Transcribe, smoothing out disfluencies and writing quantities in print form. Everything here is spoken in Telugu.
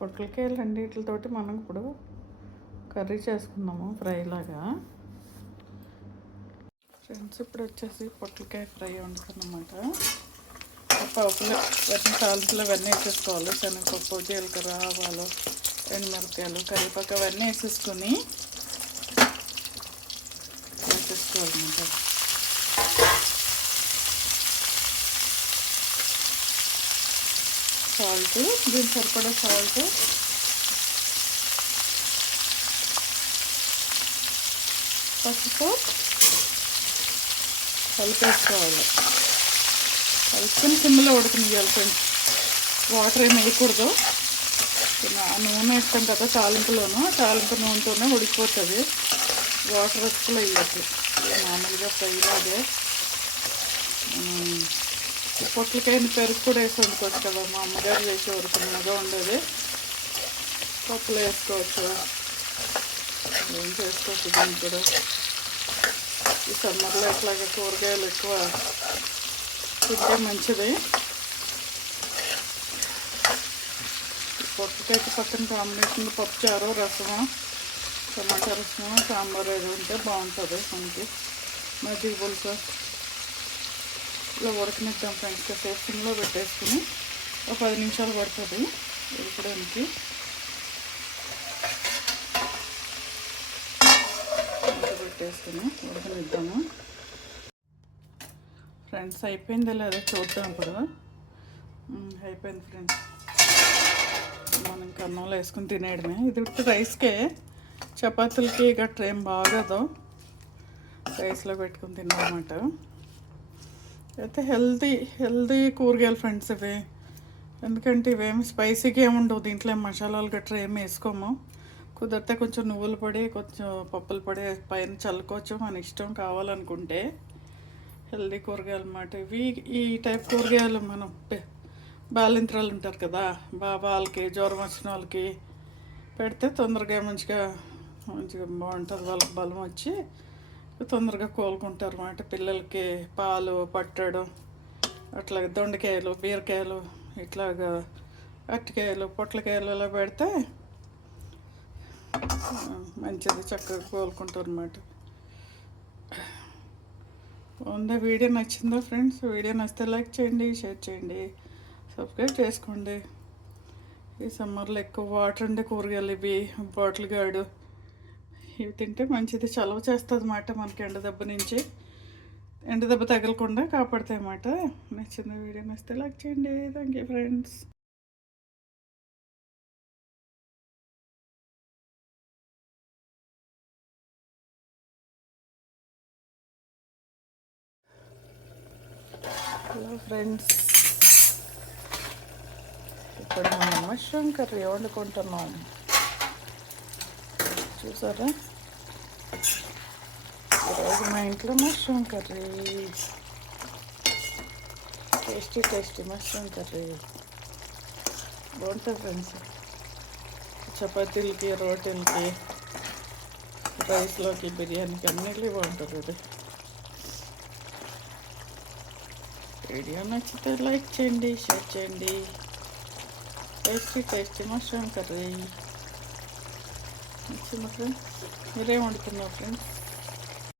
పొట్లకాయలు రెండింటితోటి మనం ఇప్పుడు కర్రీ చేసుకున్నాము ఫ్రై లాగా. ఫ్రెండ్స్ ఇప్పుడు వచ్చేసి పొట్లకాయ ఫ్రై వండుతున్నమాట. పప్పులు తాలింపులు అవన్నీ వేసేసుకోవాలి. శనగపప్పు, జీలకర్ర, ఆవాలు, ఎండుమిరపకాయలు, కరివేపాకు అవన్నీ వేసేసుకొని వేసేసుకోవాలన్నమాట. సాల్ట్, దీనికి సరిపడా సాల్ట్, పసుపు కలిపేసుకోవాలి. కలుపుకొని సిమ్లో ఉడకనివ్వాలి ఫ్రెండ్స్. వాటర్ ఏమి వేయకూడదు. నూనె వేస్తాం కదా తాలింపులోను, తాలింపు నూనెతోనే ఉడికిపోతుంది. వాటర్ అసలు వేయట్లేదు. మామూలుగా ఫ్రైలాగే పొట్లకాయని పెరుగు కూడా వేసి వండుకోవచ్చు కదా. మా అమ్మగారు వేసే ఉడకగా ఉండేది. పప్పులు వేసుకోవచ్చు, ఏం చేసుకోవచ్చు. దీన్ని కూడా ఈ సమ్మర్లో ఇట్లాగా కూరగాయలు ఎక్కువ తింటే మంచిది. పొట్లకాయకి పక్కన కాంబినేషన్ పప్పుచారు, రసము, టమాటా రసము, సాంబార్ ఏదో ఉంటే బాగుంటుంది. మనకి మజ్జిగ పులుసు ఇలా ఉడకనిద్దాం ఫ్రెండ్స్. కాసేపు సిమ్లో పెట్టేసుకుని ఒక 10 నిమిషాలు పడుతుంది ఉడకడానికి. పెట్టేసుకుని ఉడకనిద్దాము ఫ్రెండ్స్. అయిపోయిందో లేదో చూద్దాం ఇప్పుడు. అయిపోయింది ఫ్రెండ్స్. మనం కన్నంలో వేసుకుని తినేయడమే. ఇది ఇప్పుడు రైస్కే, చపాతీలకి గట్రా ఏం బాగోదు. రైస్లో పెట్టుకుని తిన్నమాట. అయితే హెల్దీ కూరగాయలు ఫ్రెండ్స్ ఇవి. ఎందుకంటే ఇవేమి స్పైసీగా ఏముండవు. దీంట్లో మసాలాలు గట్రా ఏమి వేసుకోము. కుదిరితే కొంచెం నువ్వుల పొడి, కొంచెం పప్పుల పొడి పైన చల్లుకోవచ్చు, మన ఇష్టం. కావాలనుకుంటే హెల్దీ కూరగాయలు అన్నమాట ఇవి. ఈ టైప్ కూరగాయలు మనం బాలింత్రాలు ఉంటారు కదా, వాళ్ళకి జ్వరం వచ్చిన వాళ్ళకి పెడితే తొందరగా మంచిగా బాగుంటుంది. వాళ్ళకి బలం వచ్చి తొందరగా కోలుకుంటారు అన్నమాట. పిల్లలకి పాలు పట్టడం, అట్లాగే దొండకాయలు, బీరకాయలు, ఇట్లాగా అరటికాయలు, పొట్లకాయలు ఇలా పెడితే మంచిది, చక్కగా కోలుకుంటారు అన్నమాట. ఉందా? వీడియో నచ్చిందా ఫ్రెండ్స్? వీడియో నచ్చితే లైక్ చేయండి, షేర్ చేయండి, సబ్స్క్రైబ్ చేసుకోండి. ఈ సమ్మర్లో ఎక్కువ వాటర్ ఉండే కూరగాయలు ఇవి. బాటిల్ గార్డు ఇవి తింటే మంచిది, చలవ చేస్తుంది అన్నమాట. మనకి ఎండదెబ్బ నుంచి ఎండదెబ్బ తగలకుండా కాపాడుతాయి అన్నమాట. నచ్చిన వీడియో నచ్చితే లైక్ చేయండి. Thank you friends. Hello friends, ఇప్పుడు మనం మష్రూమ్ కర్రీ వండుకుంటున్నాం. చూసారా? ఈరోజు మా ఇంట్లో mushroom curry, tasty mushroom curry బాగుంటుంది ఫ్రెండ్స్. చపాతీలకి, రోటీలకి, రైస్లోకి, బిర్యానీకి అన్నిటికీ బాగుంటుంది ఇది. వీడియో నచ్చితే లైక్ చేయండి, షేర్ చేయండి. టేస్టీ మష్రూమ్ కర్రీ నచ్చింది ఫ్రెండ్స్. మీరేం వండుతున్నారు ఫ్రెండ్స్?